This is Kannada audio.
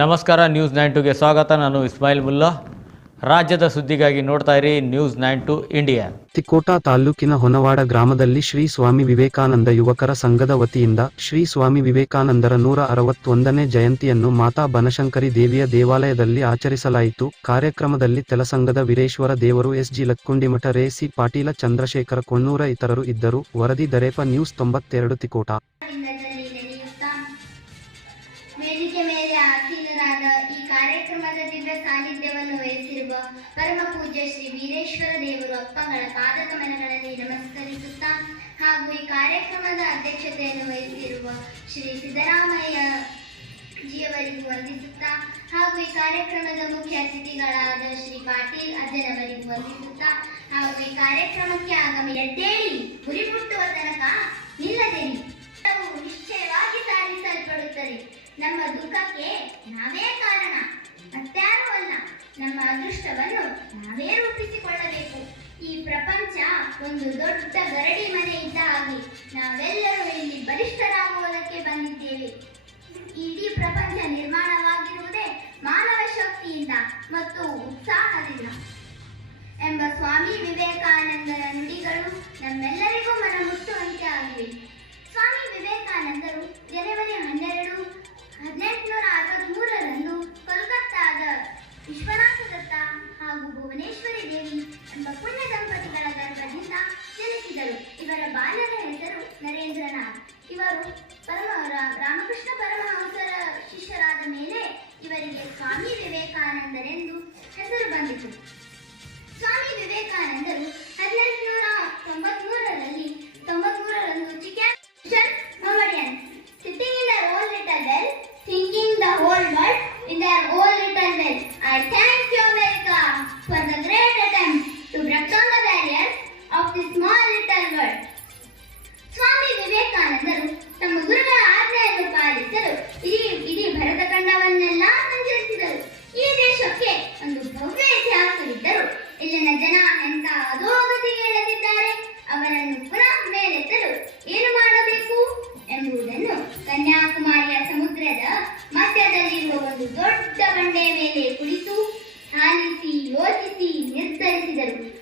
ನಮಸ್ಕಾರ ನ್ಯೂಸ್ ನೈನ್ ಟುಗೆ ಸ್ವಾಗತ. ನಾನು ಇಸ್ಮಾಯಿಲ್ ಮುಲ್ಲಾ. ರಾಜ್ಯದ ಸುದ್ದಿಗಾಗಿ ನೋಡ್ತಾ ಇರಿ news nine to India Tikota ತಾಲ್ಲೂಕಿನ ಹೊನವಾಡ ಗ್ರಾಮದಲ್ಲಿ ಶ್ರೀ ಸ್ವಾಮಿ ವಿವೇಕಾನಂದ ಯುವಕರ ಸಂಘದ ವತಿಯಿಂದ ಶ್ರೀ ಸ್ವಾಮಿ ವಿವೇಕಾನಂದರ ನೂರ ಅರವತ್ತೊಂದನೇ ಜಯಂತಿಯನ್ನು ಮಾತಾ ಬನಶಂಕರಿ ದೇವಿಯ ದೇವಾಲಯದಲ್ಲಿ ಆಚರಿಸಲಾಯಿತು. ಕಾರ್ಯಕ್ರಮದಲ್ಲಿ ತೆಲಸಂಗದ ವೀರೇಶ್ವರ ದೇವರು, ಎಸ್ ಜಿ ಲಕ್ಕುಂಡಿಮಠ, ರೇ ಸಿ ಪಾಟೀಲ, ಚಂದ್ರಶೇಖರ ಕೊಣ್ಣೂರ ಇತರರು ಇದ್ದರು. ವರದಿ ದರೇಪ ನ್ಯೂಸ್ ತೊಂಬತ್ತೆರಡು ತಿಕೋಟ ವೇದಿಕೆ ಮೇಲೆ ಆಸೀನರಾದ ಈ ಕಾರ್ಯಕ್ರಮದ ದಿವ್ಯ ಸಾನ್ನಿಧ್ಯವನ್ನು ವಹಿಸಿರುವ ಪರಮ ಪೂಜ್ಯ ಶ್ರೀ ವೀರೇಶ್ವರ ದೇವರು ಅಪ್ಪಗಳ ಪಾದಕಮಲಗಳಲ್ಲಿ ನಮಸ್ಕರಿಸುತ್ತಾ ಹಾಗೂ ಈ ಕಾರ್ಯಕ್ರಮದ ಅಧ್ಯಕ್ಷತೆಯನ್ನು ವಹಿಸಿರುವ ಶ್ರೀ ಸಿದ್ದರಾಮಯ್ಯ ಜಿಯವರಿಗೂ ವಂದಿಸುತ್ತಾ ಹಾಗೂ ಈ ಕಾರ್ಯಕ್ರಮದ ಮುಖ್ಯ ಅತಿಥಿಗಳಾದ ಶ್ರೀ ಪಾಟೀಲ್ ಅಜ್ಜನವರಿಗೂ ವಂದಿಸುತ್ತಾ ಹಾಗೂ ಈ ಕಾರ್ಯಕ್ರಮಕ್ಕೆ ಆಗಮಿ ಎದ್ದೇಳಿ ಗುರಿ ಮುಟ್ಟುವ ತನಕ ನಮ್ಮ ಅದೃಷ್ಟವನ್ನು ನಾವೇ ರೂಪಿಸಿಕೊಳ್ಳಬೇಕು. ಈ ಪ್ರಪಂಚ ಒಂದು ದೊಡ್ಡ ಗರಡಿ ಮನೆ ಇದ್ದ ಹಾಗೆ ನಾವೆಲ್ಲರೂ ಇಲ್ಲಿ ಬಲಿಷ್ಠರಾಗುವುದಕ್ಕೆ ಬಂದಿದ್ದೇವೆ. ಇಡೀ ಪ್ರಪಂಚ ನಿರ್ಮಾಣವಾಗಿರುವುದೇ ಮಾನವ ಶಕ್ತಿಯಿಂದ ಮತ್ತು ಉತ್ಸಾಹದಿಂದ. ಎಂಬ ಸ್ವಾಮಿ ವಿವೇಕಾನಂದರ ನುಡಿಗಳು ಇವರ ಬಾಲ್ಯದ ಹೆಸರು ನರೇಂದ್ರನಾಥ್ ಇವರು ಪರಮ ರಾಮಕೃಷ್ಣ ಪರಮಹಂಸರ ಶಿಷ್ಯರಾದ ಮೇಲೆ ಇವರಿಗೆ ಸ್ವಾಮಿ ವಿವೇಕಾನಂದರೆಂದು ಹೆಸರು ಬಂದಿತು. ಸಮುದ್ರದ ಮಧ್ಯದಲ್ಲಿರುವ ಒಂದು ದೊಡ್ಡ ಬಂಡೆಯ ಮೇಲೆ ಕುಳಿತು ಆಲಿಸಿ ಯೋಚಿಸಿ ನಿರ್ಧರಿಸಿದರು.